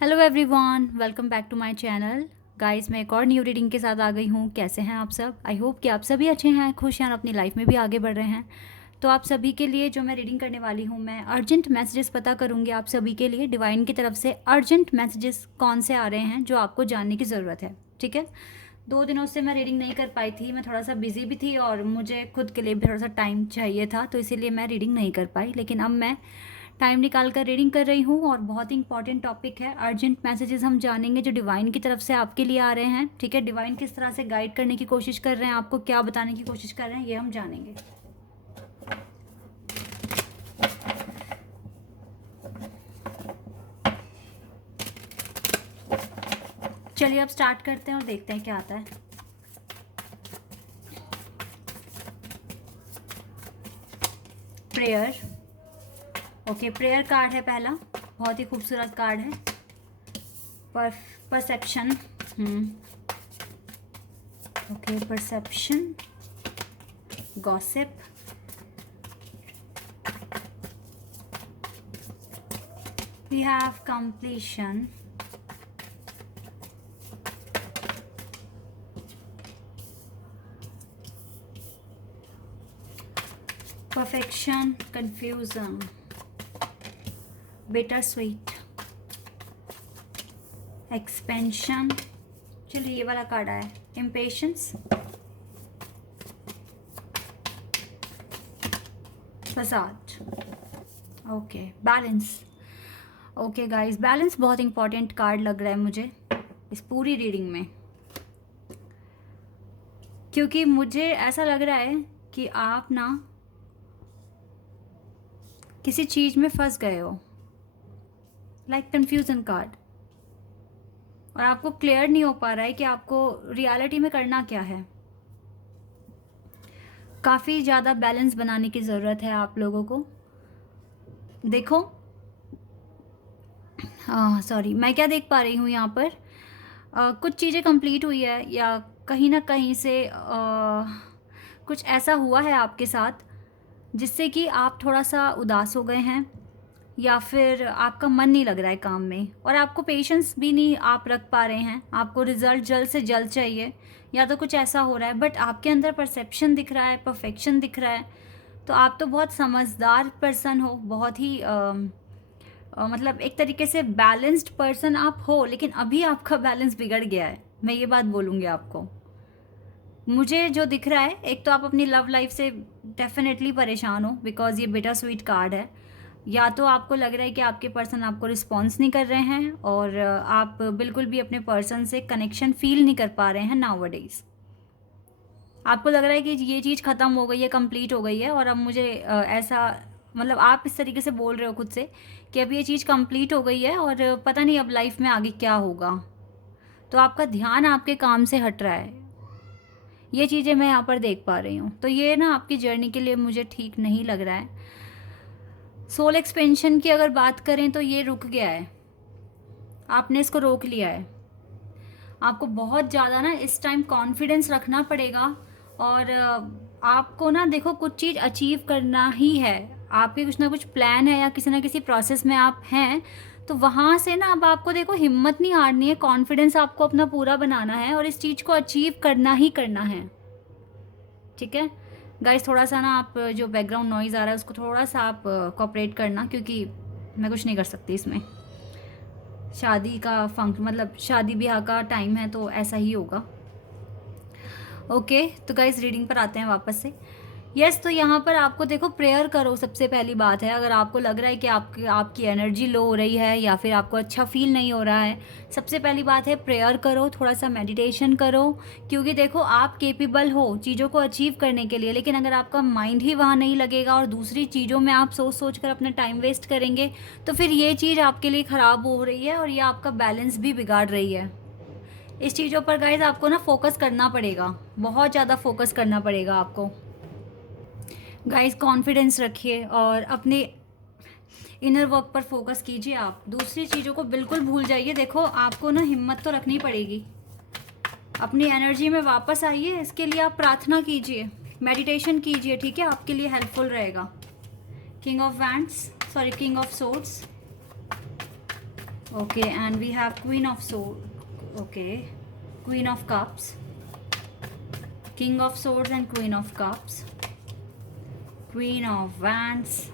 Hello everyone, welcome back to my channel. Guys, मैं एक और न्यू रीडिंग के साथ आ गई हूँ। कैसे हैं आप सब? आई होप कि आप सभी अच्छे हैं, खुश हैं और अपनी लाइफ में भी आगे बढ़ रहे हैं। तो आप सभी के लिए जो मैं रीडिंग करने वाली हूँ, मैं अर्जेंट मैसेजेस पता करूँगी आप सभी के लिए। डिवाइन की तरफ से अर्जेंट मैसेजेस कौन से आ रहे हैं जो आपको जानने की ज़रूरत है, ठीक है। 2 दिनों से मैं रीडिंग नहीं कर पाई थी, मैं थोड़ा सा बिजी भी थी और मुझे खुद के लिए भी थोड़ा सा टाइम चाहिए था, तो इसीलिए मैं रीडिंग नहीं कर पाई। लेकिन अब मैं टाइम निकाल कर रीडिंग कर रही हूँ और बहुत ही इंपॉर्टेंट टॉपिक है। अर्जेंट मैसेजेस हम जानेंगे जो डिवाइन की तरफ से आपके लिए आ रहे हैं, ठीक है। डिवाइन किस तरह से गाइड करने की कोशिश कर रहे हैं, आपको क्या बताने की कोशिश कर रहे हैं, ये हम जानेंगे। चलिए अब स्टार्ट करते हैं और देखते हैं क्या आता है। प्रेयर। ओके, प्रेयर कार्ड है पहला, बहुत ही खूबसूरत कार्ड है। Perception. Okay, perception, gossip, we have completion, perfection, confusion, bittersweet, expansion। चलिए ये वाला कार्ड आया, impatience, facade। Okay, balance. Okay guys, balance बहुत इंपॉर्टेंट कार्ड लग रहा है मुझे इस पूरी रीडिंग में, क्योंकि मुझे ऐसा लग रहा है कि आप ना किसी चीज़ में फंस गए हो, लाइक कंफ्यूजन कार्ड, और आपको क्लियर नहीं हो पा रहा है कि आपको रियलिटी में करना क्या है। काफ़ी ज़्यादा बैलेंस बनाने की ज़रूरत है आप लोगों को। देखो, सॉरी, मैं क्या देख पा रही हूँ यहाँ पर, कुछ चीज़ें कंप्लीट हुई है या कहीं ना कहीं से कुछ ऐसा हुआ है आपके साथ जिससे कि आप थोड़ा सा उदास हो गए हैं, या फिर आपका मन नहीं लग रहा है काम में और आपको पेशेंस भी नहीं आप रख पा रहे हैं, आपको रिजल्ट जल्द से जल्द चाहिए, या तो कुछ ऐसा हो रहा है। बट आपके अंदर परसेप्शन दिख रहा है, परफेक्शन दिख रहा है। तो आप तो बहुत समझदार पर्सन हो, बहुत ही मतलब एक तरीके से बैलेंस्ड पर्सन आप हो, लेकिन अभी आपका बैलेंस बिगड़ गया है, मैं ये बात बोलूँगी आपको। मुझे जो दिख रहा है, एक तो आप अपनी लव लाइफ से डेफिनेटली परेशान हो, बिकॉज ये बिटर स्वीट कार्ड है। या तो आपको लग रहा है कि आपके पर्सन आपको रिस्पॉन्स नहीं कर रहे हैं और आप बिल्कुल भी अपने पर्सन से कनेक्शन फील नहीं कर पा रहे हैं नाउ-अ-डेज। आपको लग रहा है कि ये चीज़ ख़त्म हो गई है, कंप्लीट हो गई है, और अब मुझे ऐसा, मतलब आप इस तरीके से बोल रहे हो खुद से कि अब ये चीज़ कंप्लीट हो गई है और पता नहीं अब लाइफ में आगे क्या होगा। तो आपका ध्यान आपके काम से हट रहा है, ये चीज़ें मैं यहाँ पर देख पा रही हूँ। तो ये ना आपकी जर्नी के लिए मुझे ठीक नहीं लग रहा है। सोल एक्सपेंशन की अगर बात करें तो ये रुक गया है, आपने इसको रोक लिया है। आपको बहुत ज़्यादा ना इस टाइम कॉन्फिडेंस रखना पड़ेगा, और आपको ना देखो कुछ चीज़ अचीव करना ही है। आपके कुछ ना कुछ प्लान है या किसी ना किसी प्रोसेस में आप हैं, तो वहाँ से ना अब आपको देखो हिम्मत नहीं हारनी है, कॉन्फिडेंस आपको अपना पूरा बनाना है और इस चीज़ को अचीव करना ही करना है, ठीक है। गाइस, थोड़ा सा ना आप जो बैकग्राउंड नॉइज़ आ रहा है उसको थोड़ा सा आप कोऑपरेट करना, क्योंकि मैं कुछ नहीं कर सकती इसमें। शादी का फंक्शन, मतलब शादी ब्याह का टाइम है, तो ऐसा ही होगा। ओके, तो गाइस रीडिंग पर आते हैं वापस से। यस, तो यहाँ पर आपको देखो प्रेयर करो, सबसे पहली बात है। अगर आपको लग रहा है कि आपकी एनर्जी लो हो रही है या फिर आपको अच्छा फील नहीं हो रहा है, सबसे पहली बात है प्रेयर करो, थोड़ा सा मेडिटेशन करो। क्योंकि देखो आप केपेबल हो चीज़ों को अचीव करने के लिए, लेकिन अगर आपका माइंड ही वहाँ नहीं लगेगा और दूसरी चीज़ों में आप सोच सोच कर अपना टाइम वेस्ट करेंगे, तो फिर ये चीज़ आपके लिए ख़राब हो रही है और ये आपका बैलेंस भी बिगाड़ रही है। इस चीज़ों पर गाइज आपको ना फोकस करना पड़ेगा, बहुत ज़्यादा फोकस करना पड़ेगा आपको। गाइज कॉन्फिडेंस रखिए और अपने इनर वर्क पर फोकस कीजिए। आप दूसरी चीज़ों को बिल्कुल भूल जाइए। देखो आपको ना हिम्मत तो रखनी पड़ेगी, अपनी एनर्जी में वापस आइए। इसके लिए आप प्रार्थना कीजिए, मेडिटेशन कीजिए, ठीक है, आपके लिए हेल्पफुल रहेगा। King of wands, sorry, king of swords, Okay, and we have Queen of Swords. Okay, Queen of Cups, King of Swords and Queen of Cups, Queen of Wands.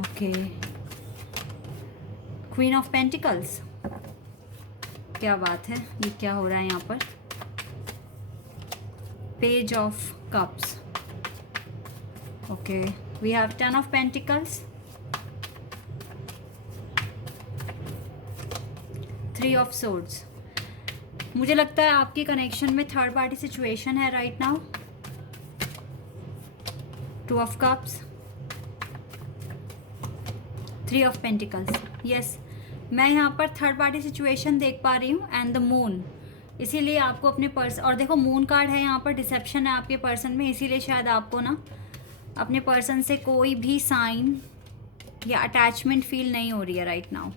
Okay, Queen of Pentacles. क्या बात है, ये क्या हो रहा है यहाँ पर? Page of Cups. Okay, we have Ten of Pentacles, Three of Swords. मुझे लगता है आपके कनेक्शन में थर्ड पार्टी सिचुएशन है right now. Two of Cups, Three of Pentacles. Yes, मैं यहाँ पर थर्ड पार्टी सिचुएशन देख पा रही हूँ एंड द मून. इसीलिए आपको अपने और देखो मून कार्ड है यहाँ पर, डिसेप्शन है आपके पर्सन में, इसीलिए शायद आपको ना अपने पर्सन से कोई भी साइन या अटैचमेंट फील नहीं हो रही है राइट नाउ.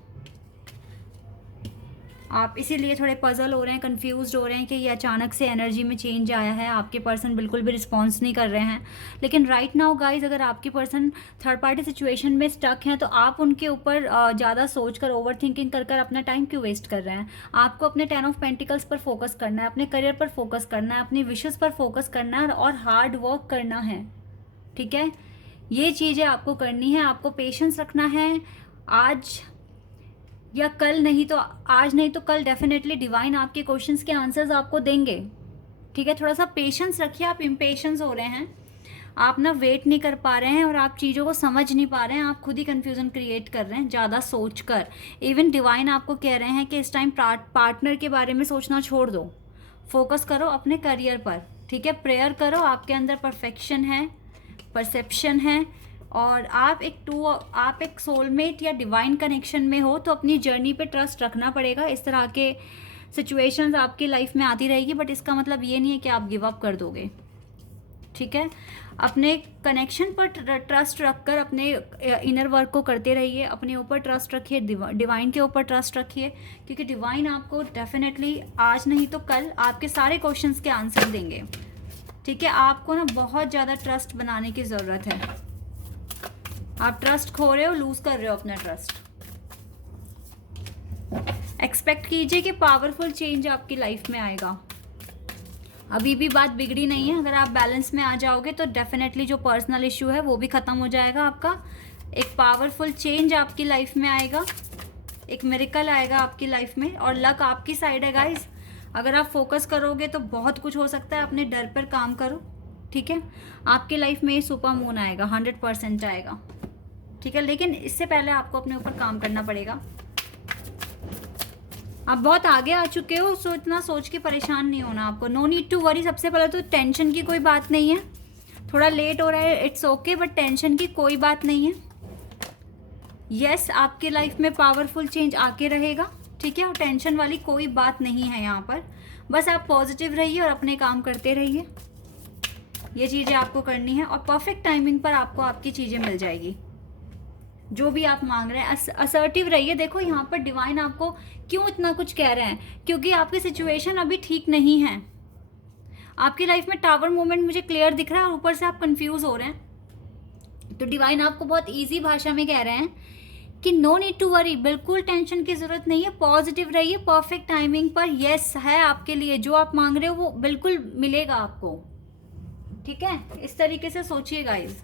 आप इसीलिए थोड़े पजल हो रहे हैं, कंफ्यूज्ड हो रहे हैं कि ये अचानक से एनर्जी में चेंज आया है, आपके पर्सन बिल्कुल भी रिस्पॉन्स नहीं कर रहे हैं. लेकिन राइट नाउ गाइज, अगर आपके पर्सन थर्ड पार्टी सिचुएशन में स्टक हैं तो आप उनके ऊपर ज़्यादा सोच कर, ओवर थिंकिंग कर कर अपना टाइम क्यों वेस्ट कर रहे हैं. आपको अपने 10 ऑफ पेंटिकल्स पर फोकस करना है, अपने करियर पर फोकस करना है, अपनी विशेस पर फोकस करना है और हार्ड वर्क करना है. ठीक है, ये चीज़ें आपको करनी है. आपको पेशेंस रखना है. आज या कल नहीं तो आज नहीं तो कल डेफिनेटली डिवाइन आपके क्वेश्चंस के आंसर्स आपको देंगे. ठीक है, थोड़ा सा पेशेंस रखिए. आप इम्पेशेंस हो रहे हैं, आप ना वेट नहीं कर पा रहे हैं और आप चीज़ों को समझ नहीं पा रहे हैं. आप खुद ही कन्फ्यूज़न क्रिएट कर रहे हैं ज़्यादा सोच कर. इवन डिवाइन आपको कह रहे हैं कि इस टाइम पार्टनर के बारे में सोचना छोड़ दो, फोकस करो अपने करियर पर. ठीक है, प्रेयर करो. आपके अंदर परफेक्शन है, परसेप्शन है और आप एक सोलमेट या डिवाइन कनेक्शन में हो, तो अपनी जर्नी पे ट्रस्ट रखना पड़ेगा. इस तरह के सिचुएशंस आपकी लाइफ में आती रहेगी, बट इसका मतलब ये नहीं है कि आप गिव अप कर दोगे. ठीक है, अपने कनेक्शन पर ट्रस्ट रखकर अपने इनर वर्क को करते रहिए. अपने ऊपर ट्रस्ट रखिए, डिवाइन के ऊपर ट्रस्ट रखिए, क्योंकि डिवाइन आपको डेफिनेटली आज नहीं तो कल आपके सारे क्वेश्चंस के आंसर देंगे. ठीक है, आपको ना बहुत ज़्यादा ट्रस्ट बनाने की ज़रूरत है. आप ट्रस्ट खो रहे हो, लूज कर रहे हो अपना ट्रस्ट. एक्सपेक्ट कीजिए कि पावरफुल चेंज आपकी लाइफ में आएगा. अभी भी बात बिगड़ी नहीं है. अगर आप बैलेंस में आ जाओगे तो डेफिनेटली जो पर्सनल इश्यू है वो भी ख़त्म हो जाएगा आपका. एक पावरफुल चेंज आपकी लाइफ में आएगा, एक मिरेकल आएगा आपकी लाइफ में और लक आपकी साइड है गाइज. अगर आप फोकस करोगे तो बहुत कुछ हो सकता है. अपने डर पर काम करो. ठीक है, आपकी लाइफ में सुपर मून आएगा, 100% आएगा. ठीक है, लेकिन इससे पहले आपको अपने ऊपर काम करना पड़ेगा. आप बहुत आगे आ चुके हो, सो इतना सोच के परेशान नहीं होना आपको. No need to worry. सबसे पहले तो टेंशन की कोई बात नहीं है. थोड़ा लेट हो रहा है, इट्स ओके, बट टेंशन की कोई बात नहीं है. यस, आपके लाइफ में पावरफुल चेंज आके रहेगा. ठीक है, और टेंशन वाली कोई बात नहीं है यहाँ पर. बस आप पॉजिटिव रहिए और अपने काम करते रहिए. ये चीज़ें आपको करनी है और परफेक्ट टाइमिंग पर आपको आपकी चीज़ें मिल जाएगी जो भी आप मांग रहे हैं. असर्टिव रहिए. देखो यहाँ पर डिवाइन आपको क्यों इतना कुछ कह रहे हैं, क्योंकि आपकी सिचुएशन अभी ठीक नहीं है. आपकी लाइफ में टावर मूवमेंट मुझे क्लियर दिख रहा है और ऊपर से आप कंफ्यूज हो रहे हैं. तो डिवाइन आपको बहुत इजी भाषा में कह रहे हैं कि नो नीड टू वरी. बिल्कुल टेंशन की जरूरत नहीं है. पॉजिटिव रहिए. परफेक्ट टाइमिंग पर यस है आपके लिए. जो आप मांग रहे हो वो बिल्कुल मिलेगा आपको. ठीक है, इस तरीके से सोचिए गाइज.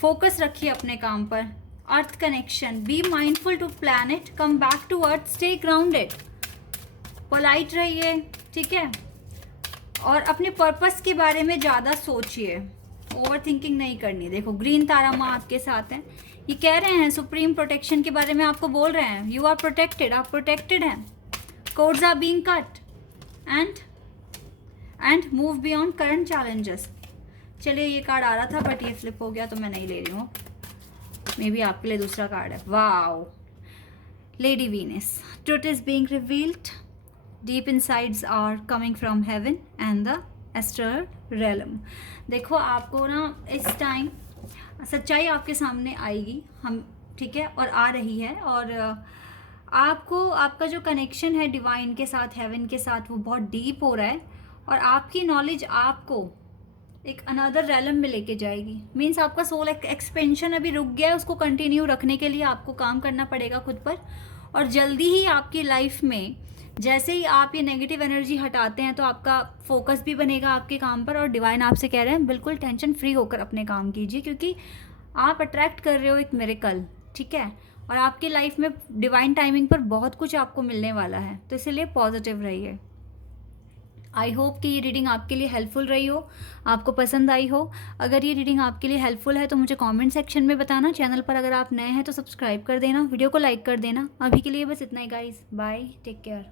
फोकस रखिए अपने काम पर. Earth connection, be mindful to planet, come back to earth, stay grounded. Polite रहिए. ठीक है, और अपने पर्पस के बारे में ज़्यादा सोचिए. ओवर थिंकिंग नहीं करनी. देखो ग्रीन तारा माँ आपके साथ हैं. ये कह रहे हैं सुप्रीम प्रोटेक्शन के बारे में आपको बोल रहे हैं. You are protected. आप प्रोटेक्टेड हैं. Codes are being cut and move beyond current challenges. चलिए, ये कार्ड आ रहा था बट ये फ्लिप हो गया तो मैं नहीं ले रही हूँ. मे बी आपके लिए दूसरा कार्ड है. Wow, lady Venus. Truth is being revealed. Deep insides are coming from heaven and the astral realm. देखो आपको ना इस टाइम सच्चाई आपके सामने आएगी. हम ठीक है, और आ रही है. और आपको आपका जो कनेक्शन है डिवाइन के साथ, हेवन के साथ, वो बहुत डीप हो रहा है. और आपकी नॉलेज आपको एक अनदर रैलम में लेके जाएगी। मीन्स आपका सोल एक्सपेंशन अभी रुक गया है, उसको कंटिन्यू रखने के लिए आपको काम करना पड़ेगा खुद पर। और जल्दी ही आपकी लाइफ में जैसे ही आप ये नेगेटिव एनर्जी हटाते हैं तो आपका फोकस भी बनेगा आपके काम पर। और डिवाइन आपसे कह रहे हैं बिल्कुल टेंशन फ्री होकर अपने काम कीजिए, क्योंकि आप अट्रैक्ट कर रहे हो एक मिरेकल, ठीक है। और आपकी लाइफ में डिवाइन टाइमिंग पर बहुत कुछ आपको मिलने वाला है, तो इसीलिए पॉजिटिव रहिए। आई होप कि ये रीडिंग आपके लिए हेल्पफुल रही हो, आपको पसंद आई हो। अगर ये रीडिंग आपके लिए हेल्पफुल है तो मुझे कमेंट सेक्शन में बताना। चैनल पर अगर आप नए हैं तो सब्सक्राइब कर देना, वीडियो को लाइक कर देना। अभी के लिए बस इतना ही गाइस, बाय, टेक केयर।